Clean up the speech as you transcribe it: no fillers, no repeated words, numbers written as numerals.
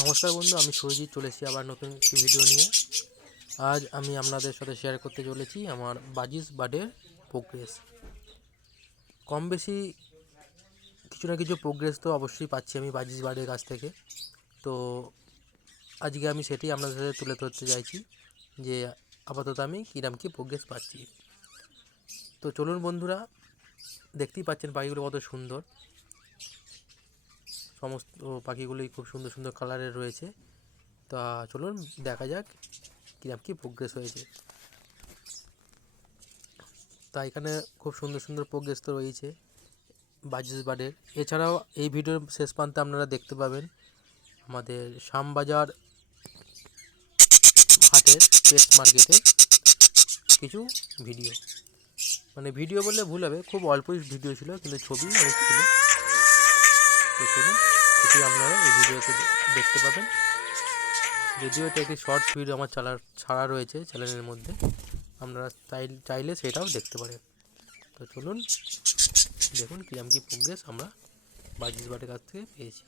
নমস্কার বন্ধু, আমি সুরজিৎ চলে এসেছি আবার নতুন একটি ভিডিও নিয়ে। আজ আমি আপনাদের সাথে শেয়ার করতে চলেছি আমার বাজিস বার্ডের প্রোগ্রেস। কম বেশি কিছু না কিছু প্রোগ্রেস তো অবশ্যই পাচ্ছি আমি বাজিস বার্ডের কাছ থেকে। তো আজকে আমি সেটাই আপনাদের সাথে তুলে ধরতে চাইছি যে আপাতত আমি কীরকম কী প্রোগ্রেস পাচ্ছি। তো চলুন বন্ধুরা, দেখতেই পাচ্ছেন পাখিগুলো কত সুন্দর। সমস্ত পাখিগুলোই খুব সুন্দর সুন্দর কালারের রয়েছে। তা চলুন দেখা যাক কীরকম কী প্রোগ্রেস হয়েছে। তা এখানে খুব সুন্দর সুন্দর প্রোগ্রেস তো রয়েছে বাজিস বার্ডের। এছাড়াও এই ভিডিওর শেষ প্রান্তে আপনারা দেখতে পাবেন আমাদের শ্যামবাজার হাটের পেস্ট মার্কেটের কিছু ভিডিও। মানে ভিডিও বললে ভুল হবে, খুব অল্পই ভিডিও ছিল কিন্তু ছবি অনেক ছিল। তো চলুন সেটি আপনারা এই ভিডিওতে দেখতে পাবেন। যদিও এটা একটি শর্টস ভিডিও আমার ছাড়া রয়েছে চ্যানেলের মধ্যে, আপনারা চাইলে সেটাও দেখতে পারেন। তো চলুন দেখুন কীরকম কী প্রোগ্রেস আমরা বাজিস বার্ডের কাছ থেকে পেয়েছি।